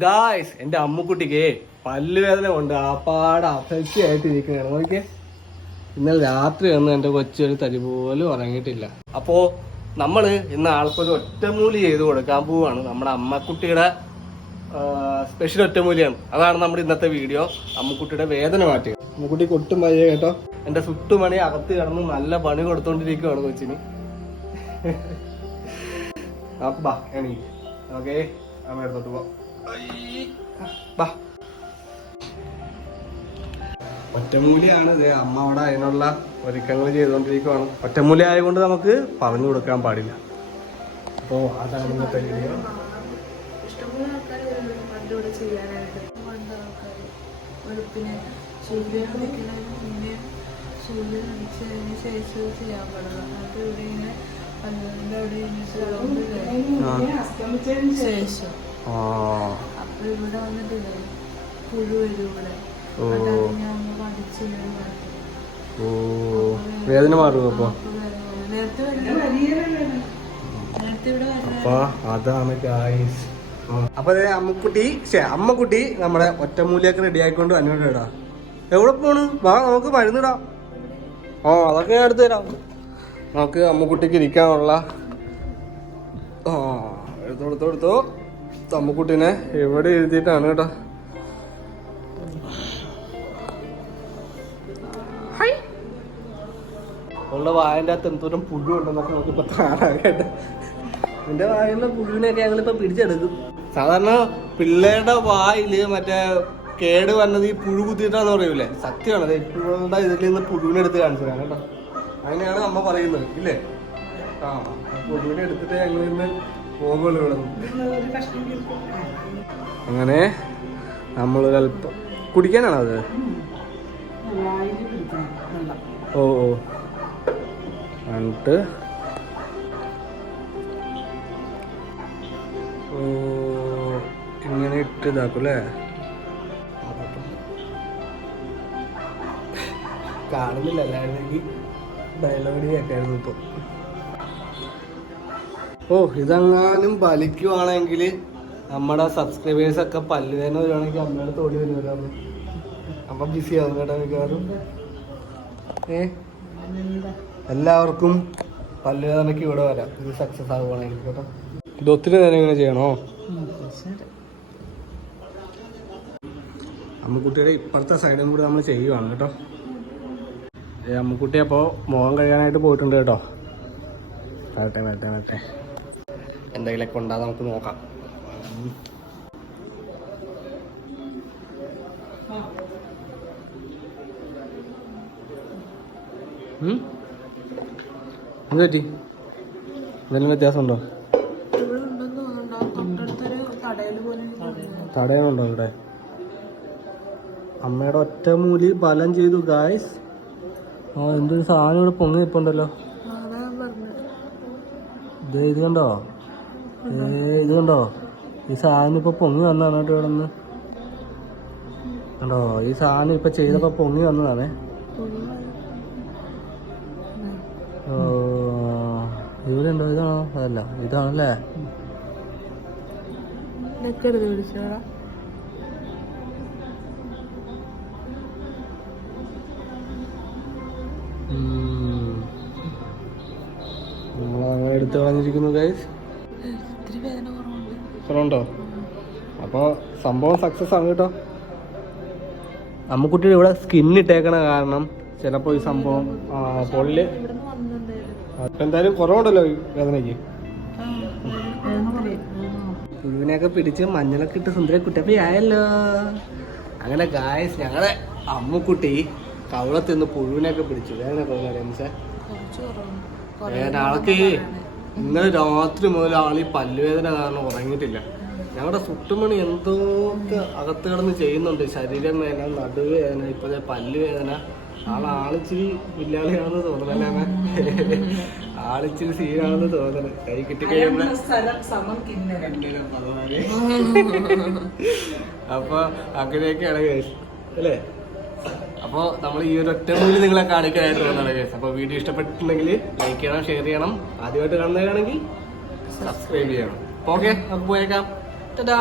Guys എന്റെ അമ്മുക്കുട്ടിക്ക് പല്ലുവേദന കൊണ്ട് ആപ്പാട് അഫക്റ്റായിട്ട് ഇരിക്കുകയാണ്. നോക്കിയേ, ഇന്നലെ രാത്രി ഒന്നും എൻ്റെ കൊച്ചൊരു തരി പോലും ഉറങ്ങിയിട്ടില്ല. അപ്പോൾ നമ്മൾ ഇന്ന് ആൾക്കൊരു ഒറ്റമൂലി ചെയ്ത് കൊടുക്കാൻ പോവുകയാണ്. നമ്മുടെ അമ്മക്കുട്ടിയുടെ സ്പെഷ്യൽ ഒറ്റമൂലിയാണ്. അതാണ് നമ്മുടെ ഇന്നത്തെ വീഡിയോ. അമ്മുക്കുട്ടിയുടെ വേദന മാറ്റുക. അമ്മുക്കുട്ടി കൊട്ടും മതിയെ കേട്ടോ. എൻ്റെ സുട്ടുമണി അകത്ത് കിടന്ന് നല്ല പണി കൊടുത്തോണ്ടിരിക്കുകയാണ് കൊച്ചിന്. ബാ എണീ. ഓക്കെ, അമ്മ എടുത്തോട്ട് പോ. ഒറ്റമൂലിയാണ് ഇത്. അമ്മ അവിടെ അതിനുള്ള ഒരുക്കങ്ങൾ ചെയ്തുകൊണ്ടിരിക്കുകയാണ്. ഒറ്റമൂലി ആയതുകൊണ്ട് നമുക്ക് പറഞ്ഞു കൊടുക്കാൻ പാടില്ല. അപ്പോൾ അതാണ് ഇന്നത്തെ വീഡിയോ. അപ്പൊ ഇവിടെ വന്നിട്ടില്ലേ പുഴു വരും ഇവിടെ. വേദന മാറും. അപ്പൊ അതാണ് ഗായ്സ്. അപ്പൊ അമ്മക്കുട്ടി നമ്മുടെ ഒറ്റമൂലിയൊക്കെ റെഡി ആയിക്കൊണ്ട് അന്വേഷണം ഇടാ. എവിടെ പോണ്? വാ നമുക്ക് മരുന്നിടാം. അതൊക്കെ ഞാൻ എടുത്തു തരാം. നമുക്ക് അമ്മക്കുട്ടിക്ക് ഇരിക്കാനുള്ള എടുത്തോ. അമ്മക്കുട്ടീനെ എവിടെ എഴുതിയിട്ടാണ് കേട്ടോ. അവളുടെ വായൻ്റെ അകത്ത് എന്തോരം പുഴു ഉണ്ടെന്നൊക്കെ നമുക്കിപ്പോൾ കാണാനായിട്ട്. എൻ്റെ വായുള്ള പുഴുവിനെയൊക്കെ ഞങ്ങളിപ്പോൾ പിടിച്ചെടുക്കും. സാധാരണ പിള്ളേരുടെ വായിൽ മറ്റേ കേട് വന്നത് ഈ പുഴു കുത്തിയിട്ടാന്ന് പറയൂലേ? സത്യമാണ്. ഇപ്പോഴുള്ള ഇതിൽ നിന്ന് പുഴുവിനെ എടുത്ത് കാണിച്ചു തരാം കേട്ടോ. അങ്ങനെയാണ് അമ്മ പറയുന്നത് ഇല്ലേ? പുഴുവിനെ എടുത്തിട്ട് ഞങ്ങളിൽ നിന്ന് പോകുള്ളൂ ഇവിടെ. അങ്ങനെ നമ്മളൊരൽപ്പം കുടിക്കാനാണോ അത്? ഓ എന്നിട്ട് ഇങ്ങനെ ഇട്ട് ഇതാക്കൂല്ലേ? കാണുന്നില്ല, അല്ലായിരുന്നെങ്കിൽ ഡയലോഗ് കേട്ടായിരുന്നു ഇപ്പൊ. ഇതെങ്ങാനും വലിക്കുവാണെങ്കിൽ നമ്മുടെ സബ്സ്ക്രൈബേഴ്സൊക്കെ പല്ലുവേദന വരുവാണെങ്കിൽ അമ്മയുടെ തോടി വരുമല്ലോ. അപ്പം ബിസി ആവും കേട്ടോ മിക്കവാറും. എല്ലാവർക്കും പല്ലുവേദനയ്ക്ക് ഇവിടെ വരാം. ഇത് സക്സസ് ആവുകയാണെങ്കിൽ കേട്ടോ. ഇത് ഒത്തിരി നേരം ഇങ്ങനെ ചെയ്യണോ? അമ്മക്കുട്ടിയുടെ ഇപ്പുറത്തെ സൈഡും കൂടി നമ്മൾ ചെയ്യുവാണ് കേട്ടോ. അമ്മക്കുട്ടി അപ്പോൾ മുഖം കഴുകാനായിട്ട് പോയിട്ടുണ്ട് കേട്ടോ. വരട്ടെ എന്തെങ്കിലുമൊക്കെ ഉണ്ടാ നമുക്ക് നോക്കാം. എന്ത് പറ്റി? എന്തെങ്കിലും വ്യത്യാസമുണ്ടോ? തടയണുണ്ടോ ഇവിടെ? അമ്മയുടെ ഒറ്റമൂലി ഫലം ചെയ്തു ഗായ്സ്. എന്തൊരു സാധനം ഇവിടെ പൊങ്ങി നിൽപ്പുണ്ടല്ലോ. ഇത് കണ്ടോ? ഇത് കണ്ടോ? ഈ സാധനം ഇപ്പൊ പൊങ്ങി വന്നതാണ് കേട്ടോ. ഇവിടെ നിന്ന് കണ്ടോ? ഈ സാധനം ഇപ്പൊ ചെയ്തപ്പോ പൊങ്ങി വന്നതാണേ. ഇവിടെ ഉണ്ടോ? ഇതാണോ? അതല്ല, ഇതാണല്ലേ. നമ്മളങ്ങനെ എടുത്ത് കളഞ്ഞിരിക്കുന്നു ഗൈസ്. കുറവുണ്ടോ? അപ്പോൾ സംഭവം സക്സസ് ആണ് കേട്ടോ. അമ്മക്കുട്ടിയുടെ ഇവിടെ സ്കിന്നിട്ടേക്കണ കാരണം ചിലപ്പോൾ ഈ സംഭവം പൊള്ളില് എന്തായാലും കുറവുണ്ടല്ലോ ഈ വേദനയ്ക്ക്. പുഴുവിനെയൊക്കെ പിടിച്ച് മഞ്ഞളൊക്കെ ഇട്ട് സുന്ദര കുട്ടപ്പി ആയല്ലോ. അങ്ങനെ ഗായ്സ് ഞങ്ങളുടെ അമ്മുക്കുട്ടി കവളത്തിൽ നിന്ന് പുഴുവിനെയൊക്കെ പിടിച്ചു. ആൾക്ക് ഇന്നലെ രാത്രി മുതൽ ആളീ പല്ലുവേദന കാരണം ഉറങ്ങിയിട്ടില്ല. ഞങ്ങളുടെ സുട്ടുമണി എന്തൊക്കെ അകത്ത് കിടന്ന് ചെയ്യുന്നുണ്ട്. ശരീരം വേദന, നടുവേദന, ഇപ്പോഴത്തെ പല്ലുവേദന. ആളിച്ചിരി വില്ലാളിയാണെന്ന് തോന്നണല്ലേ അമ്മ? ആളിച്ചിരി സീനാണെന്ന് തോന്നണ. കൈ കിട്ടി കഴിയുമ്പോ അപ്പൊ അങ്ങനെയൊക്കെയാണ് കേസ് അല്ലേ? അപ്പോൾ നമ്മൾ ഈ ഒരു ഒറ്റമൂലി നിങ്ങളെ കാണിക്കാനായിട്ട് തോന്നുന്നതാണ് കേസ്. അപ്പോൾ വീഡിയോ ഇഷ്ടപ്പെട്ടിട്ടുണ്ടെങ്കിൽ ലൈക്ക് ചെയ്യണം, ഷെയർ ചെയ്യണം. ആദ്യമായിട്ട് കാണുന്നവരാണെങ്കിൽ സബ്സ്ക്രൈബ് ചെയ്യണം. ഓക്കെ, നമുക്ക് പോയേക്കാം. ടാ.